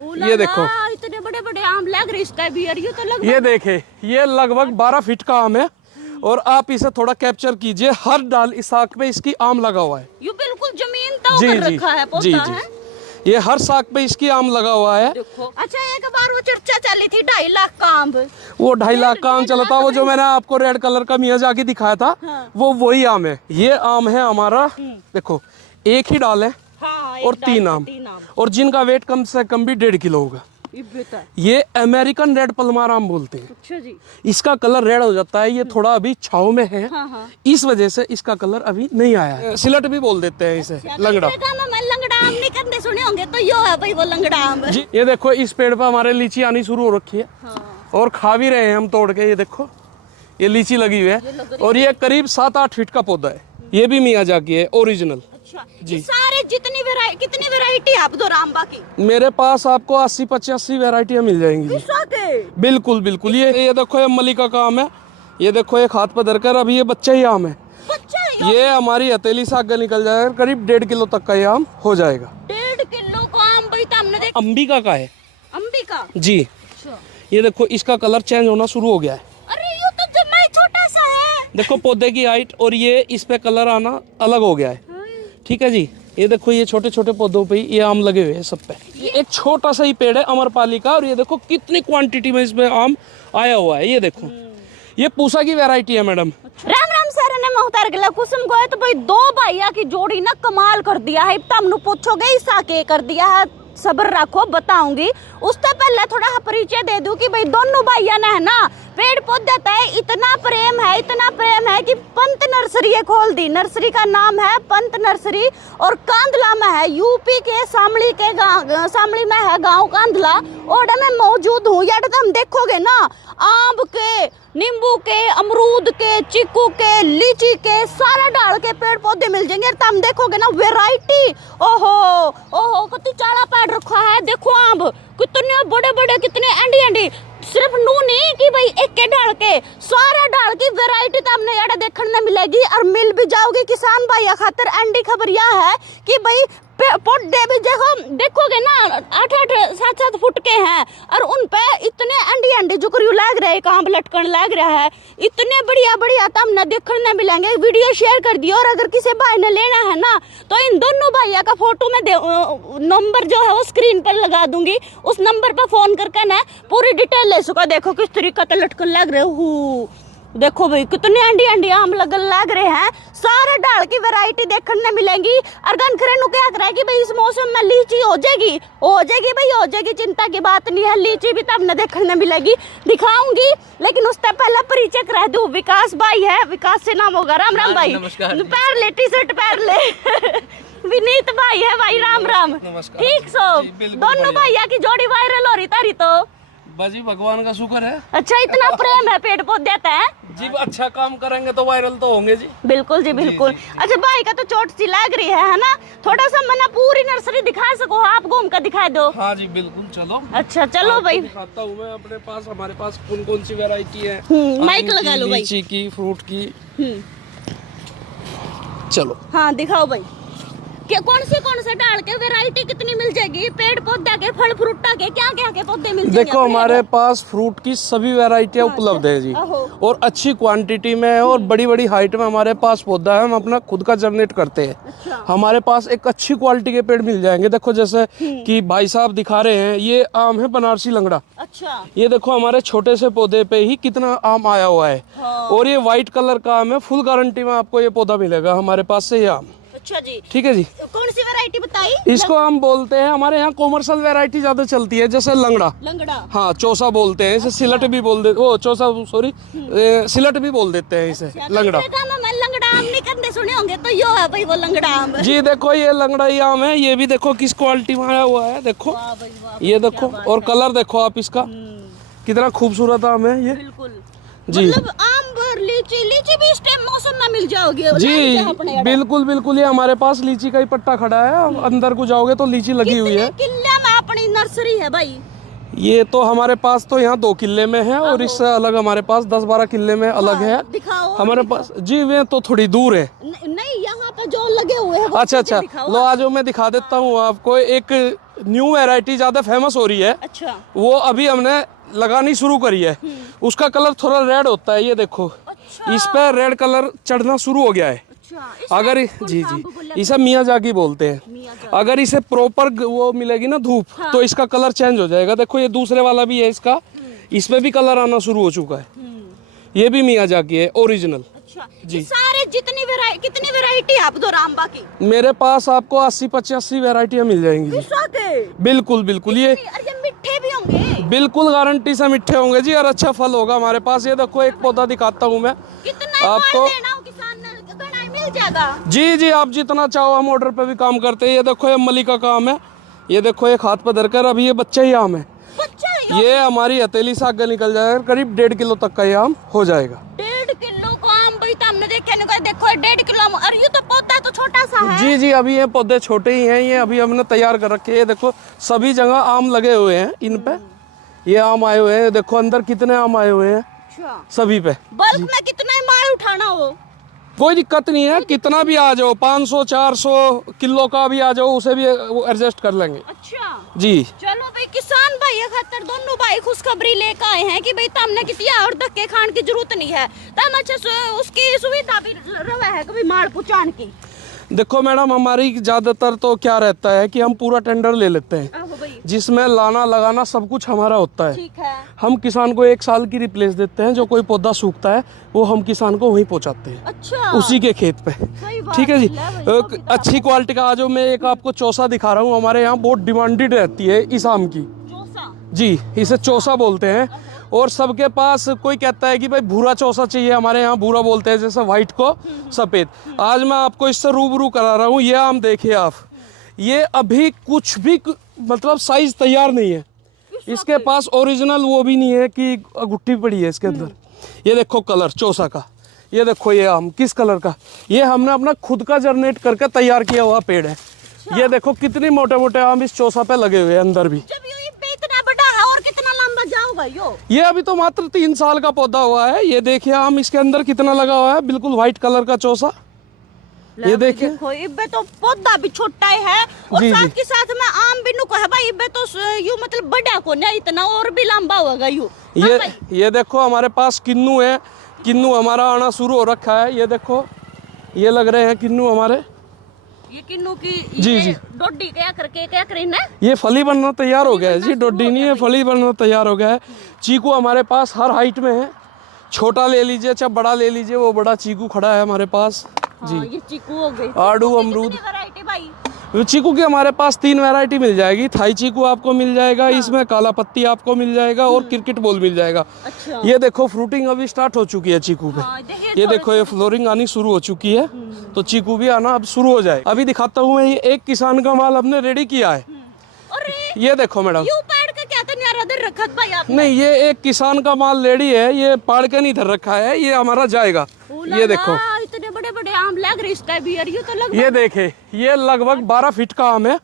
ये देखो इतने बड़े बड़े आम लग रहे इसका भी यार, ये तो लगभग ये देखे ये लगभग 12 फीट का आम है। और आप इसे थोड़ा कैप्चर कीजिए, हर डाल इस साग पे इसकी आम लगा हुआ है। ये बिल्कुल जमीन तो जी ऊपर जी रखा है, जी पौधा जी है। ये हर साग पे इसकी आम लगा हुआ है। देखो अच्छा, एक बार वो चर्चा चली थी 2.5 लाख का आम। वो 2.5 लाख का आम चला था, वो जो मैंने आपको रेड कलर का मियाजाकी दिखाया था। हाँ। वो वही आम है। ये आम है हमारा, देखो एक ही डाल है हाँ, और 3 आम, और जिनका वेट कम से कम भी 1.5 किलो होगा। ये अमेरिकन रेड पल्मार आम बोलते हैं। अच्छा जी। इसका कलर रेड हो जाता है, ये थोड़ा अभी छाव में है। हाँ हाँ। इस वजह से इसका कलर अभी नहीं आया है। सिलट भी बोल देते हैं इसे, लंगड़ा। लंगड़ा आम नहीं करने सुने होंगे तो यो है भाई वो लंगड़ा आम। जी ये देखो इस पेड़ पर हमारे लीची आनी शुरू हो रखी है। हाँ। और खा भी रहे हैं हम तोड़ के। ये देखो ये लीची लगी हुई है, और ये करीब 7-8 फीट का पौधा है। ये भी मियाजाकी है ओरिजिनल। अच्छा जी। सारे जितनी कितनी वैरायटी आप दो रामबा की? मेरे पास आपको 80-85 वैरायटियां मिल जाएंगी जी। बिल्कुल बिल्कुल। ये देखो ये मलिका का आम है। ये देखो एक हाथ पर धरकर, अभी ये बच्चा ही आम है। ये हमारी हथेली से आगे निकल जाएगा, करीब 1.5 किलो तक का ये आम हो जाएगा। 1.5 किलो का आम भाई तो हमने देखा। अंबिका का है। अंबिका जी। ये देखो इसका कलर चेंज होना शुरू हो गया है। अरे ये तो जमा छोटा सा है। देखो पौधे की हाइट और ये इस पे कलर आना अलग हो गया है। ठीक है जी। ये देखो ये छोटे छोटे पौधों पे ये आम लगे हुए हैं सब पे। ये एक छोटा सा ही पेड़ है अमरपाली का, और ये देखो कितनी क्वांटिटी में इसमें आम आया हुआ है। ये देखो ये पूसा की वैरायटी है मैडम। राम राम सर ने मोहतार गला कुसुम को है तो भाई दो भाइया की जोड़ी ना कमाल कर दिया है। तुम पूछोगे ईसा के कर दिया है, सब्र रखो बताऊंगी। उससे पहले थोड़ा परिचय दे दूं कि भाई दोनों भाइया ने है ना पेड़ पौधे तय इतना प्रेम है कि पंत नर्सरी ये खोल दी। नर्सरी का नाम है पंत नर्सरी, और कांदला में है, यूपी के शामली में है गांव कांदला। और मैं मौजूद हूँ यार। तो हम देखोगे ना आम के, नींबू के, अमरूद के, चीकू के, लीची के सारा डाल के पेड़ पौधे मिल जाएंगे। तो हम देखोगे ना वैरायटी, ओहो ओहो कितनी चाला पेड़ रखा है। देखो आम कितने बड़े बड़े, कितने एंडी सिर्फ नू नहीं कि भाई एक के डाल के, सारा डाल की वैरायटी तो हमने यार देखने मिलेगी। और मिल भी जाओगी किसान भाई खातर। एंडी खबर यह है कि भाई पौधे भी देखोगे ना 8-8, 7-7 फुट के हैं, और उन पे इतने अंडी जुकरियो लग रहे हैं, काम लटकन लग रहा है। इतने बढ़िया तो हमने देखने मिलेंगे। वीडियो शेयर कर दियो, और अगर किसी भाई ने लेना है ना तो इन दोनों भैया का फोटो में नंबर जो है वो स्क्रीन पर लगा दूंगी। उस नंबर पर फोन करके ना पूरी डिटेल ले सको। देखो किस तरीके का लटकन लग रहे हो। देखो भाई कितने अंडी आम लग रहे हैं। सारे डाल की वैरायटी देखने मिलेंगी। और गनखरे नु क्या कर रहा है कि भाई इस मौसम में लीची हो जाएगी, चिंता की बात नहीं है। लीची भी तब न देखने मिलेगी, दिखाऊंगी। लेकिन उससे पहले परिचय करा दूं, विकास भाई है, विकास से नाम होगा। राम राम भाई। पैर ले, टी शर्ट पैर ले। विनीत भाई है भाई, राम राम। ठीक सो दोनों भैया की जोड़ी वायरल हो रही तारी तो बाजी भगवान का शुक्र है। अच्छा इतना प्रेम है पेड़ पौधे है जी। अच्छा काम करेंगे तो वायरल तो होंगे जी। बिल्कुल जी बिल्कुल। अच्छा भाई का तो चोट सी लग रही है ना, थोड़ा सा मना पूरी नर्सरी दिखा सको आप, घूम कर दिखा दो। हाँ जी बिल्कुल चलो। अच्छा चलो भाई दिखाता हूँ मैं अपने पास। हमारे पास कौन सी वैरायटी है। माइक लगा लो भाई। लीची की, फ्रूट की। चलो हाँ दिखाओ भाई क्या कौन से डाल के वैरायटी कितनी मिल जाएगी। पेड़ पौधे के, फल फ्रूटा के, क्या के पौधे मिल जाएंगे। देखो हमारे पास फ्रूट की सभी वैरायटियाँ उपलब्ध है जी, और अच्छी क्वांटिटी में है, और बड़ी हाइट में हमारे पास पौधा है। हम अपना खुद का जनरेट करते हैं। अच्छा। हमारे पास एक अच्छी क्वालिटी के पेड़ मिल जाएंगे। देखो जैसे कि भाई साहब दिखा रहे हैं, ये आम है बनारसी लंगड़ा। अच्छा। ये देखो हमारे छोटे से पौधे पे ही कितना आम आया हुआ है। और ये व्हाइट कलर का आम है, फुल गारंटी में आपको ये पौधा मिलेगा हमारे पास से ये आम। अच्छा जी ठीक है जी। कौन सी वैरायटी बताई? इसको हम बोलते हैं, हमारे यहाँ कॉमर्शियल वैरायटी ज्यादा चलती है, जैसे लंगड़ा। हाँ चौसा बोलते हैं इसे। सिलट भी बोल देते, वो चौसा सॉरी सिलट भी बोल देते हैं इसे। लंगड़ा आम नहीं करने सुने होंगे तो यो है भाई वो लंगड़ा आम। जी देखो ये लंगड़ा ही आम है। ये भी देखो किस क्वालिटी में आया हुआ है। देखो ये देखो, और कलर देखो आप इसका, कितना खूबसूरत आम है ये। बिल्कुल जी। मतलब आम और लीची भी इस टाइम मौसम में मिल जाओगी जी। बिल्कुल ये हमारे पास लीची का ही पट्टा खड़ा है। अंदर को जाओगे तो लीची लगी हुई है। किले में अपनी नर्सरी है भाई। ये तो हमारे पास तो यहाँ 2 किले में है, और इससे अलग हमारे पास 10-12 किले में अलग है। दिखाओ हमारे पास जी। वे तो थोड़ी दूर है। नहीं यहाँ पे जो लगे हुए हैं वो अच्छा मुझे अच्छा, दिखाओ। लो आज मैं दिखा देता हूँ आपको। एक न्यू वैरायटी ज़्यादा फेमस हो रही है, अच्छा वो अभी हमने लगानी शुरू करी है। उसका कलर थोड़ा रेड होता है, ये देखो अच्छा इस पे रेड कलर चढ़ना शुरू हो गया है। अच्छा। अगर जी जी, इसे मियाजाकी बोलते हैं। अगर इसे प्रॉपर वो मिलेगी ना धूप, तो इसका कलर चेंज हो जाएगा। देखो ये दूसरे वाला भी है इसका, इसमें भी कलर आना शुरू हो चुका है। ये भी मियाजाकी है ओरिजिनल। अच्छा जी, सारे जितनी कितनी वैरायटी आप दो रामबा की? मेरे पास आपको 80-85 वैरायटियाँ मिल जाएंगी जी। बिल्कुल बिल्कुल, ये मीठे भी होंगे? बिल्कुल गारंटी से मीठे होंगे जी, और अच्छा फल होगा हमारे पास। ये देखो एक पौधा दिखाता हूँ मैं कितना आपको। देना हो किसान ने, मिल जाएगा जी जी, आप जितना चाहो, हम ऑर्डर पे भी काम करते हैं। ये देखो ये मली का काम है, ये देखो एक हाथ पे धरकर, अभी ये बच्चा ही आम है। ये हमारी हथेली से आगे निकल जाएगा, करीब 1.5 किलो तक का ये आम हो जाएगा। 1.5 किलो का आम भाई, तो हमने देखा नहीं, देखो 1.5 किलो आम। और ये तो पौधा तो छोटा सा है। जी जी, अभी ये पौधे छोटे ही हैं, ये अभी हमने तैयार कर रखे हैं। देखो सभी जगह आम लगे हुए हैं इन पे, ये आम आए हुए हैं। देखो अंदर कितने आम आए हुए हैं सभी पे। बल्क में कितना ही माल उठाना हो, कोई दिक्कत नहीं है, कितना भी आ जाओ, 500-400 किलो का भी आ जाओ, उसे भी एडजस्ट कर लेंगे। अच्छा जी चलो भाई, किसान भाई खातर दोनों भाई खुशखबरी लेकर आए हैं कि भाई हमने किसी और धक्के खान की जरूरत नहीं है, तम अच्छा उसकी सुविधा भी रवा है कभी माल पहुँचाने की। देखो मैडम, हमारी ज़्यादातर तो क्या रहता है कि हम पूरा टेंडर ले लेते हैं, जिसमें लाना लगाना सब कुछ हमारा होता है। ठीक है। हम किसान को 1 साल की रिप्लेस देते हैं, जो कोई पौधा सूखता है वो हम किसान को वहीं पहुंचाते हैं। अच्छा। उसी के खेत पे। ठीक है जी, अच्छी क्वालिटी का। आज मैं एक आपको चौसा दिखा रहा हूँ, हमारे यहाँ बहुत डिमांडेड रहती है इस आम की। जी, इसे चौसा बोलते हैं। और सबके पास कोई कहता है कि भाई भूरा चौसा चाहिए, हमारे यहाँ भूरा बोलते हैं, जैसे व्हाइट को सफ़ेद। आज मैं आपको इससे रूबरू करा रहा हूँ। ये आम देखिए आप, ये अभी कुछ भी मतलब साइज तैयार नहीं है, इसके पास ओरिजिनल वो भी नहीं है कि गुट्ठी पड़ी है इसके अंदर। ये देखो कलर चौसा का, ये देखो ये आम किस कलर का, ये हमने अपना खुद का जर्नेट करके तैयार किया हुआ पेड़ है। ये देखो कितने मोटे मोटे आम इस चौसा पे लगे हुए हैं अंदर भी। इतना बड़ा है और कितना लंबा जाओगा यो? ये अभी तो मात्र 3 साल का पौधा हुआ है। ये देखिए आम इसके अंदर कितना लगा हुआ है, बिल्कुल व्हाइट कलर का चौसा। ये देखिए इब्बे तो पौधा भी छोटा है, और जी, साथ के साथ में आम भी नुको है भाई। इब्बे तो यू मतलब बड़ा को नहीं इतना, और भी लंबा होगा यू। ये देखो हमारे पास किन्नू है, किन्नू हमारा आना शुरू हो रखा है। ये देखो ये लग रहे हैं किन्नू हमारे। ये किन्नू की जी डोडी क्या करके क्या करें, ये फली बनना तैयार हो गया है जी। डोडी नहीं है, फली बनना तैयार हो गया है। चीकू हमारे पास हर हाइट में है, छोटा ले लीजिए चाहे बड़ा ले लीजिए, वो बड़ा चीकू खड़ा है हमारे पास। जी ये चीकू हो गई, आड़ू अमरूद वैरायटी भाई। चीकू की हमारे पास 3 वैरायटी मिल जाएगी। थाई चीकू आपको मिल जाएगा, इसमें काला पत्ती आपको मिल जाएगा, और क्रिकेट बॉल मिल जाएगा। अच्छा। ये देखो फ्रूटिंग अभी स्टार्ट हो चुकी है चीकू पे। ये देखो ये फ्लोरिंग आनी शुरू हो चुकी है, तो चीकू भी आना अब शुरू हो जाए। अभी दिखाता हूँ मैं, ये एक किसान का माल हमने रेडी किया है। ये देखो मैडम, रखत भाई आपने? नहीं, ये एक किसान का माल रेडी है, ये पाड़ के नहीं धर रखा है, ये हमारा जाएगा। ये देखो इतने बड़े बड़े आम लग रहे इसका भी, और ये तो लगभग, ये देखे ये लगभग 12 फीट का आम है।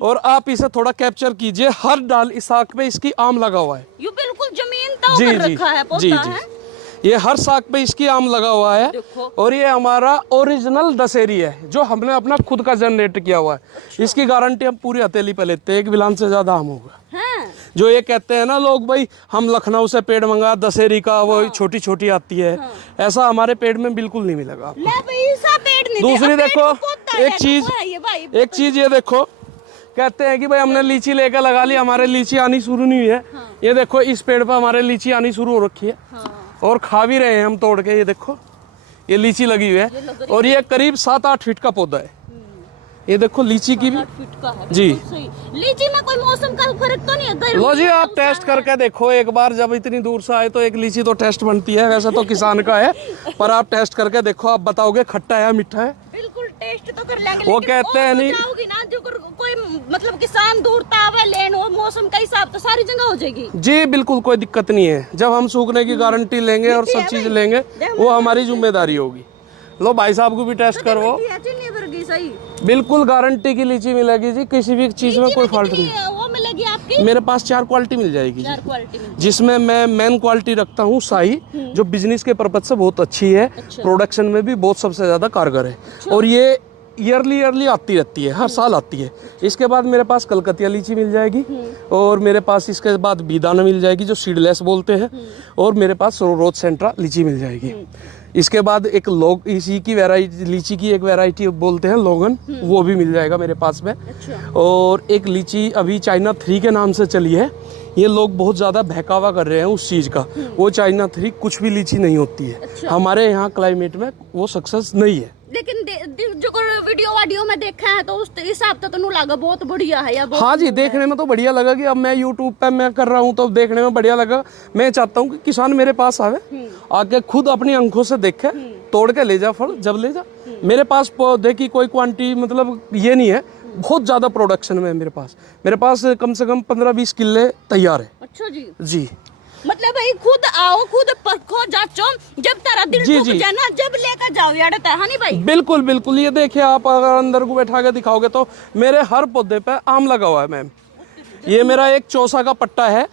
और आप इसे थोड़ा कैप्चर कीजिए, हर डाल इस साख पे इसकी आम लगा हुआ है। ये बिल्कुल जमीन तक रखा है पौधा है। ये हर साख पे इसकी आम लगा हुआ है। और ये हमारा ओरिजिनल दशहरी है, जो हमने अपना खुद का जनरेट किया हुआ है। इसकी गारंटी हम पूरी हथेली पे लेते हैं, 1 बिलान से ज्यादा आम होगा। जो ये कहते हैं ना लोग, भाई हम लखनऊ से पेड़ मंगा दशहरी का, वो छोटी छोटी आती है, ऐसा हमारे पेड़ में बिल्कुल नहीं मिलेगा आपको। दूसरी देखो एक चीज ये देखो, कहते हैं कि भाई हमने लीची लेकर लगा ली, हमारे लीची आनी शुरू नहीं हुई है। ये देखो इस पेड़ पर हमारे लीची आनी शुरू हो रखी है, और खा भी रहे हैं हम तोड़ के। ये देखो ये लीची लगी हुई है, और ये करीब 7-8 फीट का पौधा है। ये देखो लीची की भी जी। लीची में कोई मौसम का फर्क तो नहीं है? लो जी, आप टेस्ट करके देखो एक बार, जब इतनी दूर से आए तो एक लीची तो टेस्ट बनती है। वैसे तो किसान का है, पर आप टेस्ट करके देखो, आप बताओगे खट्टा है मीठा है। बिल्कुल टेस्ट तो कर लेंगे, वो कहते हैं नहीं ना, जो कोई मतलब किसान दूर तावे लेन हो, मौसम का हिसाब तो सारी जगह हो जाएगी। जी बिल्कुल, कोई दिक्कत नहीं है। जब हम सूखने की गारंटी लेंगे और सब चीज लेंगे, वो हमारी जिम्मेदारी होगी। लो भाई साहब को भी टेस्ट करवाओ, बिल्कुल गारंटी की लीची मिलेगी जी, किसी भी चीज में कोई फॉल्ट नहीं। वो मिलेगी आपकी? मेरे पास 4 क्वालिटी मिल जाएगी जी, जिसमें मैं मेन क्वालिटी रखता हूँ शाही, जो बिजनेस के पर्पज से बहुत अच्छी है, प्रोडक्शन में भी बहुत सबसे ज्यादा कारगर है। और ये ईयरली आती रहती है, हर साल आती है। इसके बाद मेरे पास कलकतिया लीची मिल जाएगी, और मेरे पास इसके बाद बीदाना मिल जाएगी जो सीडलेस बोलते हैं, और मेरे पास रोज सेंट्रा लीची मिल जाएगी। इसके बाद एक लोग इसी की वैरायटी, लीची की एक वैरायटी बोलते हैं लोगन, वो भी मिल जाएगा मेरे पास में। और एक लीची अभी चाइना 3 के नाम से चली है, ये लोग बहुत ज़्यादा बहकावा कर रहे हैं उस चीज़ का। वो चाइना 3 कुछ भी लीची नहीं होती है। हमारे यहाँ क्लाइमेट में वो सक्सेस नहीं है। लेकिन जो वीडियो में देखा है तो उस हिसाब से तो लगा बहुत बढ़िया है या बहुत। हाँ जी, देखने में तो बढ़िया लगा कि अब मैं यूट्यूब पे मैं कर रहा हूँ तो देखने में बढ़िया लगा। मैं चाहता हूँ कि किसान मेरे पास आवे, आके खुद अपनी आंखों से देखे, तोड़ के ले जा फल जब ले जा। मेरे पास पौधे की कोई क्वांटिटी मतलब ये नहीं है, बहुत ज़्यादा प्रोडक्शन में है मेरे पास कम से कम 15-20 किले तैयार है। अच्छा जी। जी, मतलब भाई खुद आओ, खुद परखो, जांचो, जब तारा दिल टूट जाए ना जब लेकर जाओ यार, है नहीं भाई? बिल्कुल बिल्कुल। ये देखिए, आप अगर अंदर को बैठा के दिखाओगे तो मेरे हर पौधे पे आम लगा हुआ है मैम। ये मेरा एक चौसा का पट्टा है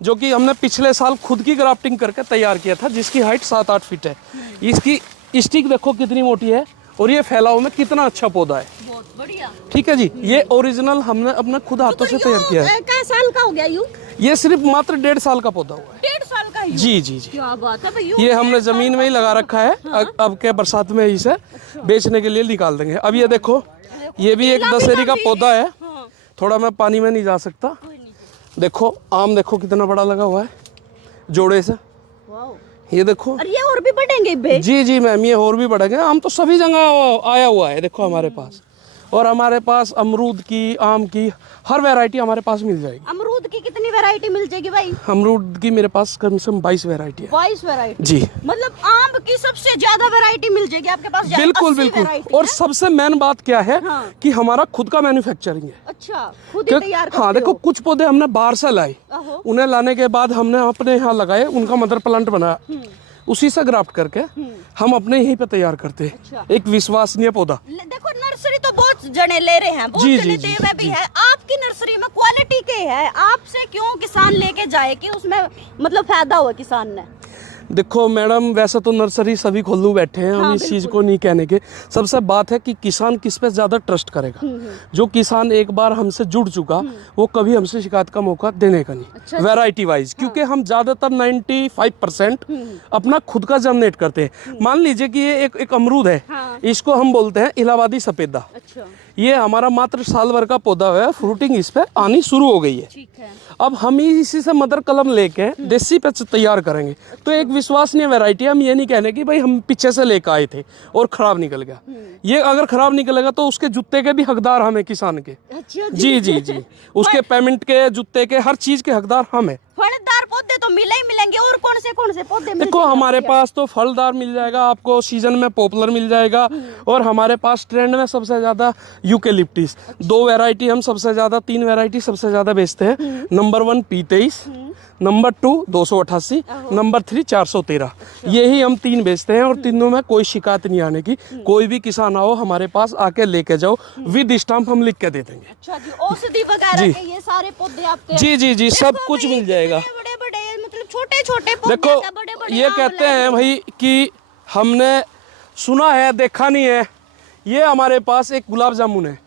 जो कि हमने पिछले साल खुद की ग्राफ्टिंग करके तैयार किया था, जिसकी हाइट 7-8 फीट है। इसकी स्टिक देखो कितनी मोटी है, और ये फैलाव में कितना अच्छा पौधा है। बहुत बढ़िया। ठीक है जी, ये ओरिजिनल हमने अपने खुद हाथों से तैयार किया है। क्या साल का हो गया यूं? ये सिर्फ मात्र 1.5 साल का पौधा हुआ है। 1.5 साल का ही? जी जी जी। क्या बात है भाई। ये हमने जमीन में ही लगा रखा है। अब क्या बरसात में इसे बेचने के लिए निकाल देंगे। अब ये देखो, ये भी एक दशहरी का पौधा है। थोड़ा मैं पानी में नहीं जा सकता। देखो आम देखो कितना बड़ा लगा हुआ है जोड़े से। ये देखो, और ये और भी बढ़ेंगे बे? जी जी मैम, ये और भी बढ़ेंगे। आम तो सभी जगह आया हुआ है देखो हमारे पास। और हमारे पास अमरूद की, आम की हर वैरायटी हमारे पास मिल जाएगी। अमरूद की कितनी वैरायटी मिल जाएगी भाई? अमरूद की मेरे पास कम से कम 22 वैरायटी है। 22 वैरायटी? जी। मतलब आम की सबसे ज्यादा वैरायटी मिल जाएगी आपके पास? बिल्कुल बिल्कुल। और सबसे मेन बात क्या है कि हमारा खुद का मैन्युफैक्चरिंग है। अच्छा, खुद ही तैयार करते हो? हाँ देखो, कुछ पौधे हमने बाहर से लाए, उन्हें लाने के बाद हमने अपने यहाँ लगाए, उनका मदर प्लांट बनाया, उसी से ग्राफ्ट करके हम अपने यहीं पे तैयार करते हैं। अच्छा। एक विश्वसनीय पौधा। देखो नर्सरी तो बहुत जने ले रहे हैं, बहुत जने दे में भी है। आपकी नर्सरी में क्वालिटी के है, आपसे क्यों किसान लेके जाए कि उसमें मतलब फायदा हुआ किसान ने? देखो मैडम, वैसे तो नर्सरी सभी खोलू बैठे हैं, हम इस चीज़ को नहीं कहने के। सबसे बात है कि किसान किस पे ज़्यादा ट्रस्ट करेगा। जो किसान एक बार हमसे जुड़ चुका, वो कभी हमसे शिकायत का मौका देने का नहीं। अच्छा। वैरायटी वाइज, क्योंकि हम ज़्यादातर 95% अपना खुद का जनरेट करते हैं। मान लीजिए कि ये एक अमरूद है, इसको हम बोलते हैं इलाहाबादी सफेदा। अच्छा। ये हमारा मात्र साल भर का पौधा है, फ्रूटिंग इस पे आनी शुरू हो गई है। ठीक है। अब हम ही इसी से मदर कलम लेके देसी पे तैयार करेंगे। तो एक विश्वसनीय वैरायटी, हम ये नहीं कहने कि भाई हम पीछे से लेकर आए थे और खराब निकल गया। ये अगर खराब निकलेगा तो उसके जूते के भी हकदार हम है, किसान के। अच्छा जी जी जी। उसके पेमेंट के, जूते के, हर चीज के हकदार हम है। फलदार पौधे तो मिले ही मिलेंगे, और कौन से पौधे मिलेंगे? देखो हमारे पास तो फलदार मिल जाएगा आपको, सीजन में पॉपुलर मिल जाएगा, और हमारे पास ट्रेंड में सबसे ज्यादा यूकेलिप्टिस। 2 वैरायटी हम सबसे ज्यादा, 3 वैरायटी सबसे ज्यादा बेचते हैं। Number 1 P23, number 2 288, number 3 413। यही हम 3 बेचते हैं, और तीनों में कोई शिकायत नहीं आने की। कोई भी किसान आओ हमारे पास आके लेके जाओ, विद स्टाम्प हम लिख के दे देंगे। अच्छा जी। औषधि वगैरह के ये सारे पौधे आपके? जी जी जी, सब कुछ मिल जाएगा। बड़े बड़े मतलब छोटे छोटे पौधे? देखो बड़े बड़े ये कहते हैं भाई कि हमने सुना है देखा नहीं है। ये हमारे पास एक गुलाब जामुन है,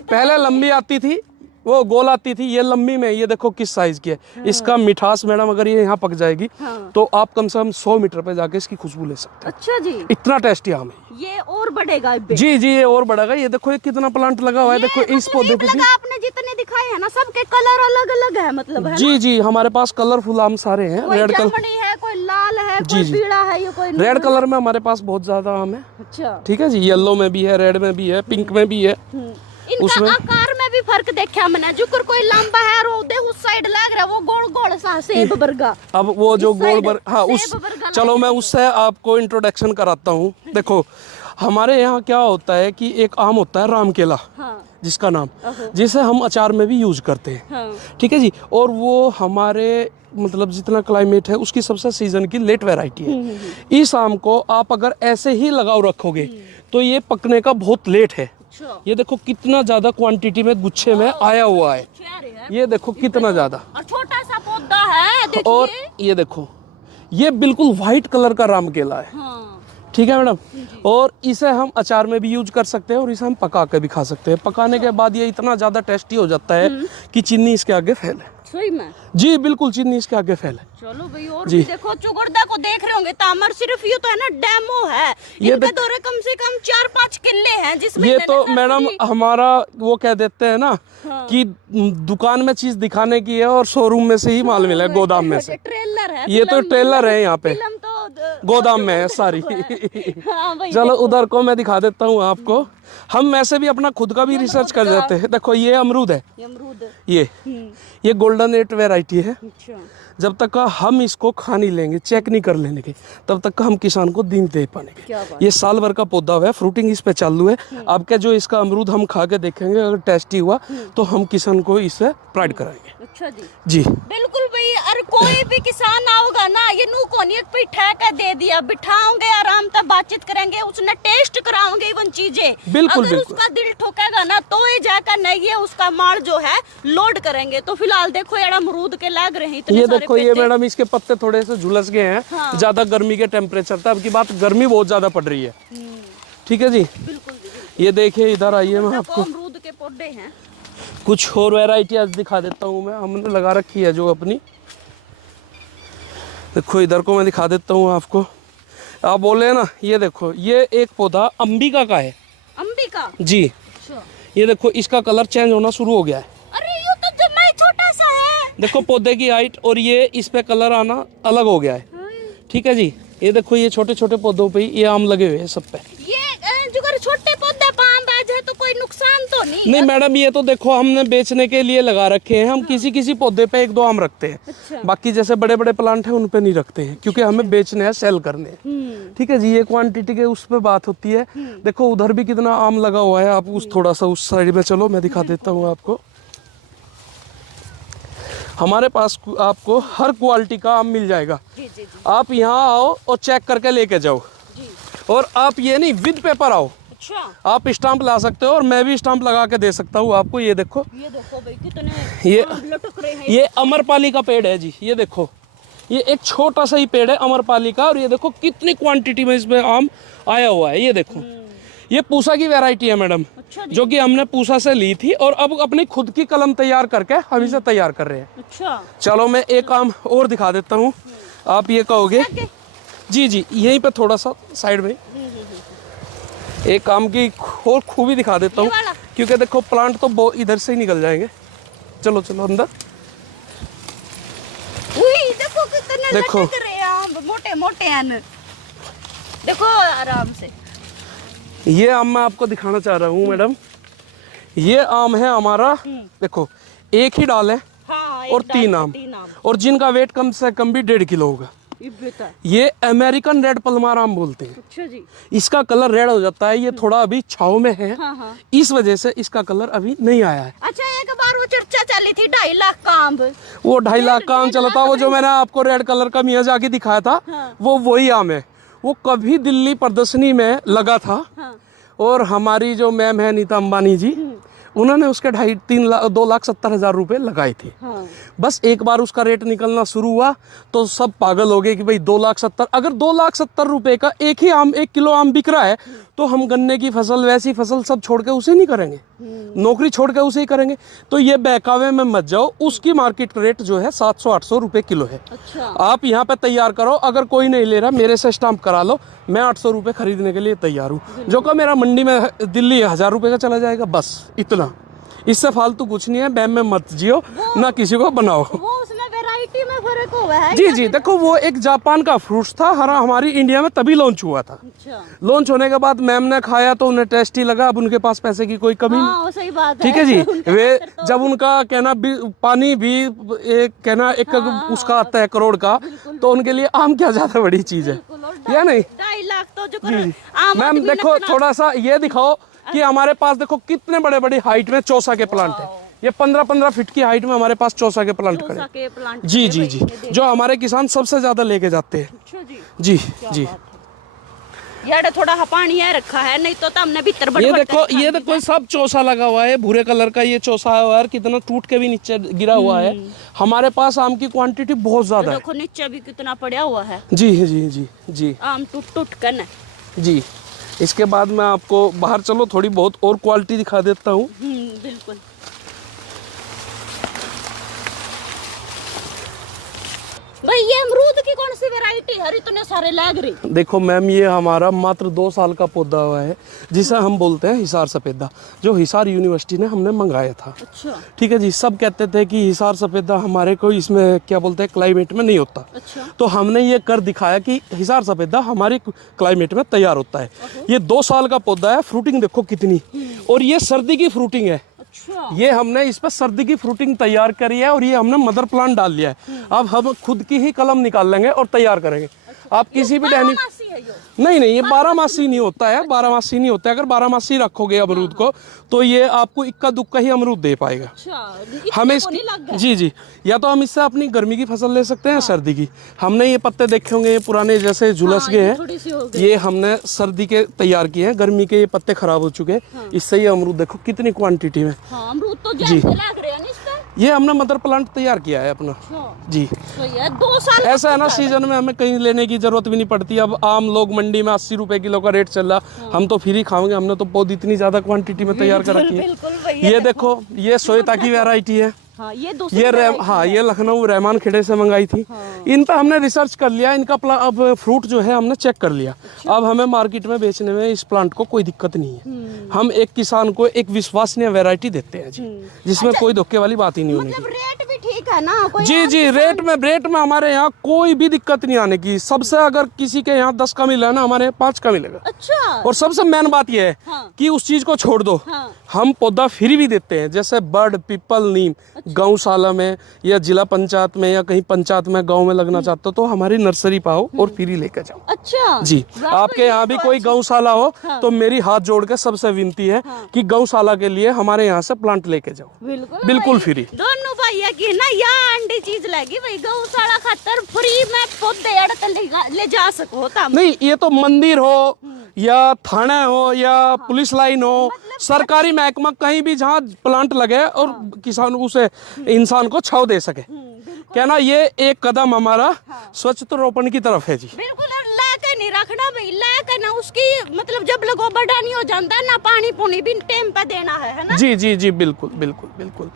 पहले लंबी आती थी, वो गोल आती थी, ये लंबी में। ये देखो किस साइज की है। इसका मिठास मैडम, अगर ये यहाँ पक जाएगी तो आप कम से कम 100 मीटर पे जाके इसकी खुशबू ले सकते हैं। अच्छा जी। इतना टेस्टी आम है ये। और बढ़ेगा? जी जी, ये और बढ़ेगा। ये देखो ये कितना प्लांट लगा हुआ है। देखो इस पौधे पे आपने जितने दिखाए हैं ना, सबके कलर अलग अलग है मतलब, है जी जी। हमारे पास कलरफुल आम सारे हैं। रेड कलर है, कोई लाल है, कोई पीला है, ये कोई रेड कलर में हमारे पास बहुत ज्यादा आम है। अच्छा। ठीक है जी। येलो में भी है, रेड में भी है, पिंक में भी है। इनका आकार में भी फर्क देखा मैंने। जो कोई लंबा है और उस साइड लग रहा है वो गोल गोल सा सेब बर्गा। अब वो जो गोल हाँ उस, चलो मैं उससे आपको इंट्रोडक्शन कराता हूँ। देखो हमारे यहाँ क्या होता है कि एक आम होता है रामकेला, जिसका नाम, जिसे हम अचार में भी यूज करते हैं। ठीक है जी। और वो हमारे मतलब जितना क्लाइमेट है उसकी सबसे सीजन की लेट वैरायटी है। इस आम को आप अगर ऐसे ही लगाव रखोगे तो ये पकने का बहुत लेट है। ये देखो कितना ज्यादा क्वांटिटी में गुच्छे में आया हुआ है। ये देखो कितना ज्यादा, छोटा सा पौधा है देखिए। और ये देखो ये बिल्कुल व्हाइट कलर का रामकेला है। ठीक है मैडम। और इसे हम अचार में भी यूज कर सकते हैं और इसे हम पका के भी खा सकते हैं। पकाने के बाद ये इतना ज़्यादा टेस्टी हो जाता है कि चीनी इसके आगे फेल है। सही में? जी बिल्कुल, चीनी इसके आगे फेल है। चलो भाई, और भी देखो चुगुर्दा को देख रहे होंगे तामर, सिर्फ ये तो है ना डेमो है। इनके दौरे कम से कम 4-5 किले हैं जिसमें ये तो मैडम हमारा वो कह देते हैं ना कि दुकान में चीज दिखाने की है और शोरूम में से ही माल मिला है, गोदाम में से। ट्रेलर है, ये तो ट्रेलर है, यहाँ पे फिल्म तो गोदाम में है सारी। हाँ भाई, चलो उधर को मैं दिखा देता हूँ आपको। हम वैसे भी अपना खुद का भी रिसर्च कर देते हैं। देखो ये अमरूद है, ये गोल्डन 8 वैरायटी है। जब तक का हम इसको खा नहीं लेंगे, चेक नहीं कर लेंगे, तब तक का हम किसान को दिन दे पाएंगे। ये साल भर का पौधा है, फ्रूटिंग इस पे चालू है। आपका जो इसका अमरूद हम खा के देखेंगे, अगर टेस्टी हुआ तो हम किसान को इससे प्राइड कराएंगे। अच्छा जी, जी बिल्कुल भाई। और कोई भी किसान आओगा ना, ये नू को नहीं पे ठेका दे दिया, बिठाओगे आराम से बातचीत करेंगे, उसने टेस्ट कराओगे इवन चीजें। बिल्कुल, अगर उसका दिल ठोकेगा ना तो ये जाकर नहीं ये उसका माल जो है लोड करेंगे। तो फिलहाल देखो यार अमरूद के लग रहे हैं इतने ये सारे देखो, ये मैडम इसके पत्ते थोड़े से झुलस गए हैं। हाँ। ज्यादा गर्मी के टेम्परेचर था, अब की बात गर्मी बहुत ज्यादा पड़ रही है। ठीक है जी, बिल्कुल। ये देखिए इधर आइए, मैं आपको अमरूद के पौधे हैं, कुछ और वैरायटी आज दिखा देता हूँ। मैं हमने लगा रखी है जो अपनी, देखो इधर को मैं दिखा देता हूँ आपको। आप बोले ना, ये देखो ये एक पौधा अंबिका का है। अंबिका जी, ये देखो इसका कलर चेंज होना शुरू हो गया है। अरे ये तो जमा छोटा सा है। देखो पौधे की हाइट और ये इस पे कलर आना अलग हो गया है। ठीक है जी, ये देखो ये छोटे छोटे पौधों पे ये आम लगे हुए हैं सब पे। ये जो छोटे पौधे पाम बाज है तो कोई नुकसान तो नहीं? नहीं मैडम, ये तो देखो हमने बेचने के लिए लगा रखे हैं। हम किसी किसी पौधे पे 1-2 आम रखते हैं। अच्छा। बाकी जैसे बड़े बड़े प्लांट हैं उन पे नहीं रखते हैं, क्योंकि हमें बेचने हैं, सेल करने हैं। ठीक है जी, ये क्वांटिटी के उस पे बात होती है। देखो उधर भी कितना आम लगा हुआ है। आप उस थोड़ा सा उस साइड में चलो, मैं दिखा देता हूँ आपको। हमारे पास आपको हर क्वालिटी का आम मिल जाएगा। जी। आप यहाँ आओ और चेक करके लेके जाओ। और आप ये नहीं, विद पेपर आओ। अच्छा। आप स्टाम्प ला सकते हो और मैं भी स्टाम्प लगा के दे सकता हूँ आपको। ये देखो भाई कितने ये आम लटक रहे हैं। ये अमरपाली का पेड़ है जी। ये देखो, ये एक छोटा सा ही पेड़ है अमरपाली का, और ये देखो कितनी क्वांटिटी में इसमें आम आया हुआ है। ये देखो, ये पूसा की वैरायटी है मैडम। अच्छा, जो कि हमने पूसा से ली थी और अब अपनी खुद की कलम तैयार करके हम इसे तैयार कर रहे हैं। अच्छा। चलो मैं एक आम और दिखा देता हूँ। आप ये कहोगे, जी यहीं पे थोड़ा सा साइड में एक आम की और खूबी दिखा देता हूँ, क्योंकि देखो प्लांट तो इधर से ही निकल जाएंगे। चलो अंदर। देखो कितने लटक रहे हैं आम, मोटे मोटे हैं। देखो आराम से। ये आम मैं आपको दिखाना चाह रहा हूँ मैडम। ये आम है हमारा, देखो एक ही डाल है। हाँ, और 3 आम, और जिनका वेट कम से कम भी 1.5 किलो होगा। ये अमेरिकन रेड पल्मार आम बोलते हैं। अच्छा जी। इसका कलर रेड हो जाता है। ये थोड़ा अभी छाव में है। हाँ। इस वजह से इसका कलर अभी नहीं आया है। अच्छा, एक बार वो चर्चा चली थी 2.5 लाख का आम। वो 2.5 लाख का आम चला था। वो जो मैंने आपको रेड कलर का मियाजाकी दिखाया था, वो वही आम है। वो कभी दिल्ली प्रदर्शनी में लगा था। और हमारी जो मैम है नीता अंबानी जी, उन्होंने उसके 2,70,000 रुपए लगाए थे। बस एक बार उसका रेट निकलना शुरू हुआ तो सब पागल हो गए कि भाई 2,70,000, अगर 2,70,000 रुपए का एक ही आम, 1 किलो आम बिक रहा है, तो हम गन्ने की फसल, वैसी फसल सब छोड़ के उसे नहीं करेंगे, नौकरी छोड़ के उसे ही करेंगे। तो ये बहकावे में मत जाओ। उसकी मार्केट रेट जो है 700-800 रुपए किलो है। अच्छा। आप यहाँ पे तैयार करो, अगर कोई नहीं ले रहा मेरे से स्टाम्प करा लो, मैं 800 रुपए खरीदने के लिए तैयार हूँ। जो का मेरा मंडी में दिल्ली 1,000 रुपए का चला जाएगा, बस इतना। इससे फालतू कुछ नहीं है। बैम में मत जियो, ना किसी को बनाओ। वो उसमें वैरायटी में फर्क हुआ है। जी देखो, वो एक जापान का फ्रूट्स था, हमारी इंडिया में तभी लॉन्च हुआ था। अच्छा। लॉन्च होने के बाद मैम ने खाया तो उन्हें टेस्टी लगा। अब उनके पास पैसे की कोई कमी नहीं। सही बात है। ठीक है जी। वे जब उनका कहना पानी भी एक कहना एक उसका आता है करोड़ का, तो उनके लिए आम क्या ज्यादा बड़ी चीज है, या नहीं? 2.5 लाख तो जो मैम देखो, थोड़ा सा ये दिखाओ कि हमारे पास देखो कितने बड़े बड़े हाइट में चौसा के प्लांट है। ये 15-15 फीट की हाइट में हमारे पास चौसा के प्लांट खड़े। जी जो हमारे किसान सबसे ज्यादा लेके जाते हैं। जी यार थोड़ा पानी है रखा है, नहीं तो हमने भीतर ये देखो सब चौसा लगा हुआ है, भूरे कलर का ये चौसा है यार, कितना टूट के भी नीचे गिरा हुआ है। हमारे पास आम की क्वांटिटी बहुत ज्यादा है। देखो नीचे भी कितना पड़ा हुआ है। जी आम टूट कर न। जी। इसके बाद मैं आपको बाहर चलो थोड़ी बहुत और क्वालिटी दिखा देता हूँ। बिल्कुल। भाई ये अमरूद की कौन सी वैरायटी है, इतने सारे लग रही? देखो मैम, ये हमारा मात्र 2 साल का पौधा हुआ है, जिसे हम बोलते हैं हिसार सफेदा, जो हिसार यूनिवर्सिटी ने हमने मंगाया था। अच्छा। ठीक है जी। सब कहते थे कि हिसार सफेदा हमारे को इसमें क्या बोलते हैं क्लाइमेट में नहीं होता। अच्छा। तो हमने ये कर दिखाया कि हिसार सफेदा हमारे क्लाइमेट में तैयार होता है। ये 2 साल का पौधा है, फ्रूटिंग देखो कितनी, और ये सर्दी की फ्रूटिंग है। अच्छा। ये हमने इस पर सर्दी की फ्रूटिंग तैयार करी है, और ये हमने मदर प्लांट डाल लिया है। अब हम खुद की ही कलम निकाल लेंगे और तैयार करेंगे। आप किसी भी डाइनिंग, नहीं नहीं, ये 12 मासी नहीं होता है, 12 मासी नहीं होता है। अगर 12 मासी रखोगे अमरूद को तो ये आपको इक्का दुक्का ही अमरूद दे पाएगा। हमें इसकी, जी जी, या तो हम इससे अपनी गर्मी की फसल ले सकते हैं, सर्दी की। हमने ये पत्ते देखे होंगे, ये पुराने जैसे झुलस गए हैं, ये हमने सर्दी के तैयार किए हैं। गर्मी के ये पत्ते खराब हो चुके हैं, इससे ये अमरूद देखो कितनी क्वांटिटी में। अमरूद तो जैसे लग रहे हैं ना, ये हमने मदर प्लांट तैयार किया है अपना। जी। तो ये 2 साल ऐसा है ना, सीजन में हमें कहीं लेने की जरूरत भी नहीं पड़ती। अब आम लोग मंडी में 80 रुपए किलो का रेट चल रहा, हम तो फ्री खाएंगे। हमने तो पौध इतनी ज्यादा क्वांटिटी में तैयार कर रखी है। ये देखो, ये सोयता की वैरायटी है। ये लखनऊ रहमान खेड़े से मंगाई थी। इन पर हमने रिसर्च कर लिया, इनका अब फ्रूट जो है हमने चेक कर लिया। अब हमें मार्केट में बेचने में इस प्लांट को कोई दिक्कत नहीं है। हम एक किसान को एक विश्वसनीय वैरायटी देते हैं जी, जिसमें कोई धोखे वाली बात ही नहीं होने की। रेट भी ठीक है ना? जी जी, रेट में हमारे यहाँ कोई भी दिक्कत नहीं आने की। सबसे अगर किसी के यहाँ 10 का मिला है ना, हमारे यहाँ 5 का मिलेगा। अच्छा। और सबसे मेन बात यह है कि उस चीज को छोड़ दो, हम पौधा फ्री भी देते हैं। जैसे बर्ड, पीपल, नीम गौशाला में या जिला पंचायत में या कहीं पंचायत में गांव में लगना चाहते हो तो हमारी नर्सरी पाओ और फ्री लेकर जाओ। अच्छा जी। आपके यहाँ भी कोई गौशाला हो तो मेरी हाथ जोड़ के सबसे विनती है कि गौशाला के लिए हमारे यहाँ से प्लांट लेके जाओ, बिल्कुल फ्री। दोनों भैया की ना यहाँ अंडी चीज लगी भाई, गौशाला खातर फ्री में पौधे ले जा सको। नहीं, ये तो मंदिर हो या थाना हो या पुलिस लाइन हो, सरकारी महकमा कहीं भी जहाँ प्लांट लगे और किसान उसे इंसान को छाव दे सके, क्या ना, ये एक कदम हमारा स्वच्छता रोपण की तरफ है जी। बिल्कुल। लाके नहीं रखना भाई, लाके ना उसकी मतलब जब लगो बड़ा नहीं हो जाता ना, पानी पुनी भी टाइम पे देना है ना। जी जी जी, बिल्कुल बिल्कुल बिल्कुल।